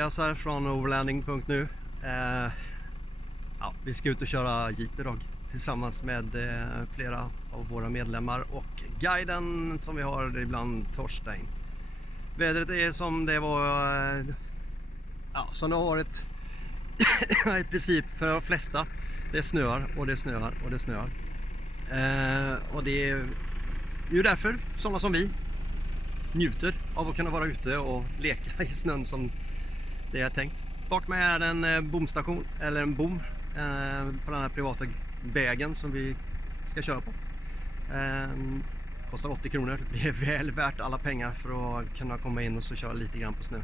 Andreas här från overlanding.nu. Vi ska ut och köra jeep idag tillsammans med flera av våra medlemmar och guiden som vi har ibland, Torstein. Vädret är som det var, som det har varit i princip för de flesta. Det snöar och det snöar och det snöar. Och det är ju därför sådana som vi njuter av att kunna vara ute och leka i snön som det är tänkt. Bak mig är en bomstation, eller en bom på den här privata vägen som vi ska köra på. Kostar 80 kronor. Det är väl värt alla pengar för att kunna komma in och så köra lite grann på snö.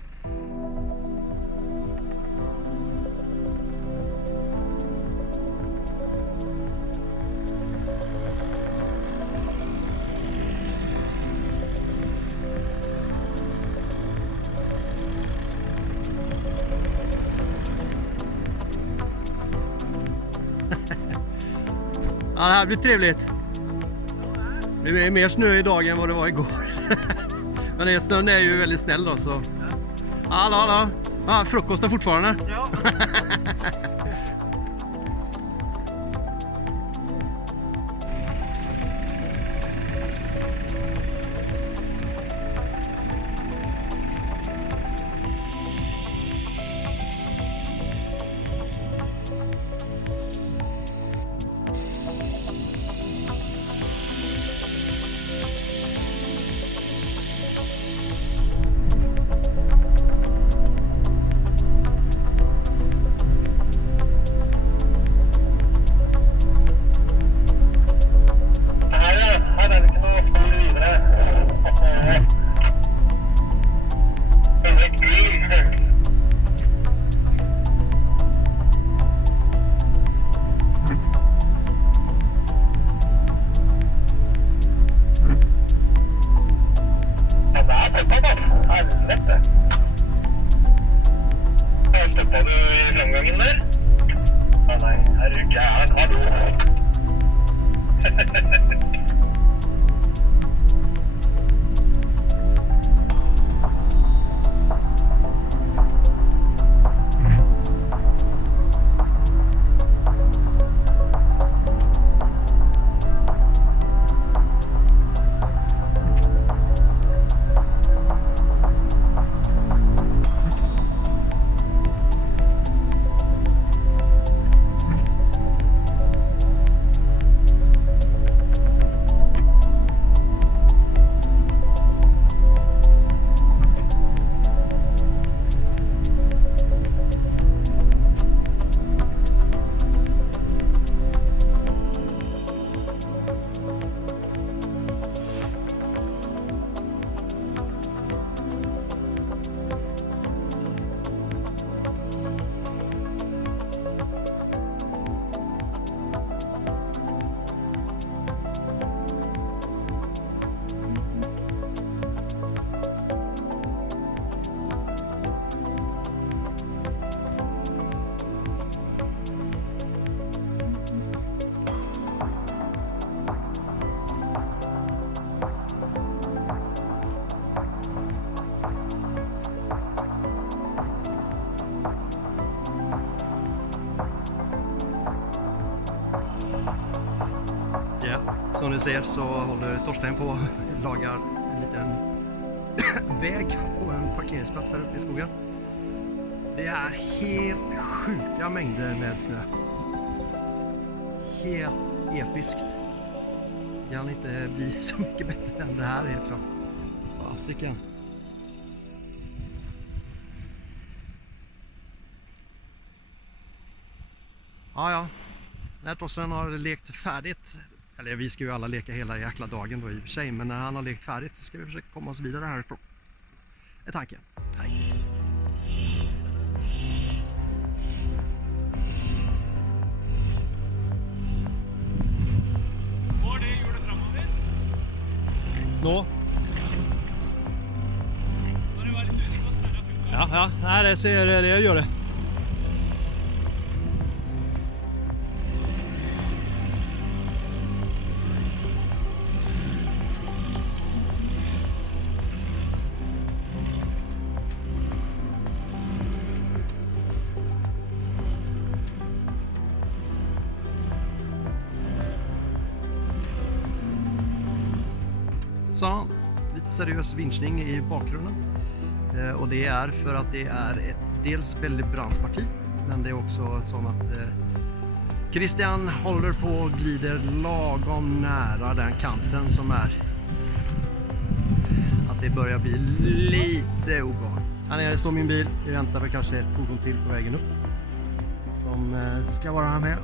Ja, det här blir trevligt. Det är mer snö idag än vad det var igår. Men snön är ju väldigt snäll då så. Hallå. Ja, frukosten fortfarande. Ja. Som ni ser så håller Torstein på och lagar en liten väg på en parkeringsplats här uppe i skogen. Det är helt sjuka mängder med snö. Helt episkt. Det kan inte bli så mycket bättre än det här helt klart. Fasiken. Ja. När Torstein har lekt färdigt. Eller vi ska ju alla leka hela jäkla dagen då i och för sig. Men när han har lekt färdigt så ska vi försöka komma oss vidare härifrån. Är tanken. Hej. Var det gjorde framåt? Nå. Var det var lite usikt på snöna? Ja. Nej, det gör det. sa han. Lite seriös vinschning i bakgrunden. Och det är för att det är ett dels väldigt brant parti, men det är också så att Christian håller på och glider lagom nära den kanten som är att det börjar bli lite obehagligt. Här nere står min bil. Vi väntar väl kanske ett fordon till på vägen upp som ska vara här med.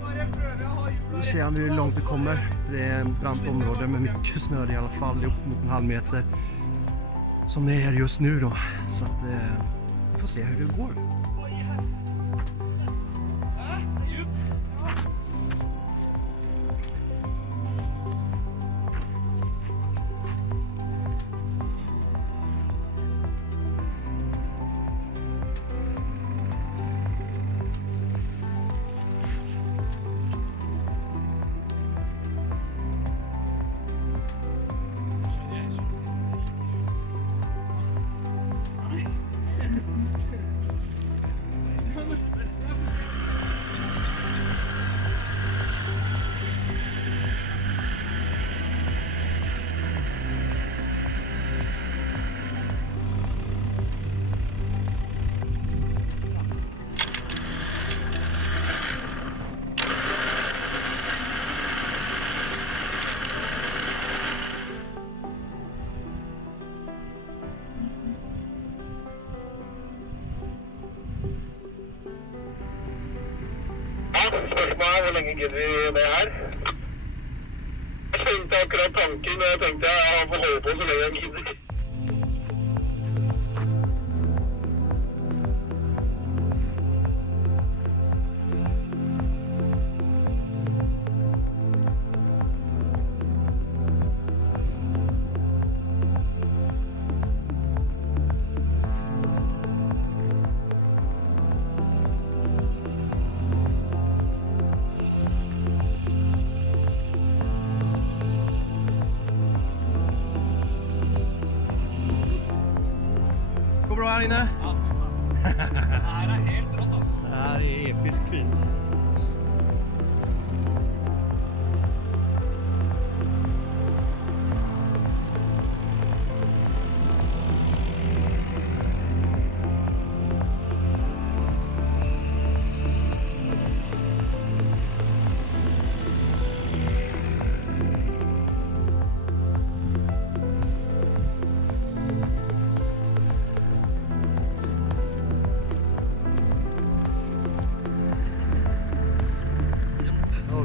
Vi ser hur långt vi kommer. Det är en brant område med mycket snö i alla fall, upp mot en halv meter som det är just nu då. Så att vi får se hur det går. Spørsmålet er hvor lenge gidder vi det her? Jeg tenkte akkurat tanken, og jeg tenkte jeg får holde på så lenge jeg gidder. Går bra här inne? Ja, fy faen. Det her er helt rått, ass. Det här är episkt fint.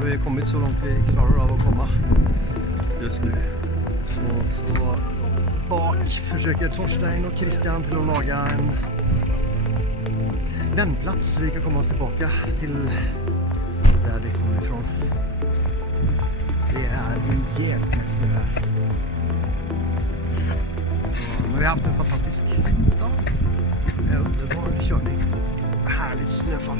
Vi har kommit så långt vi klarar av att komma just nu. Och så bak försöker Torstein och Christian till att laga en vändplats så vi kan komma oss tillbaka till där vi kommer ifrån. Det är rejält med snö här. Men vi har haft en fantastisk dag. En underbar körning. Härligt snöfall.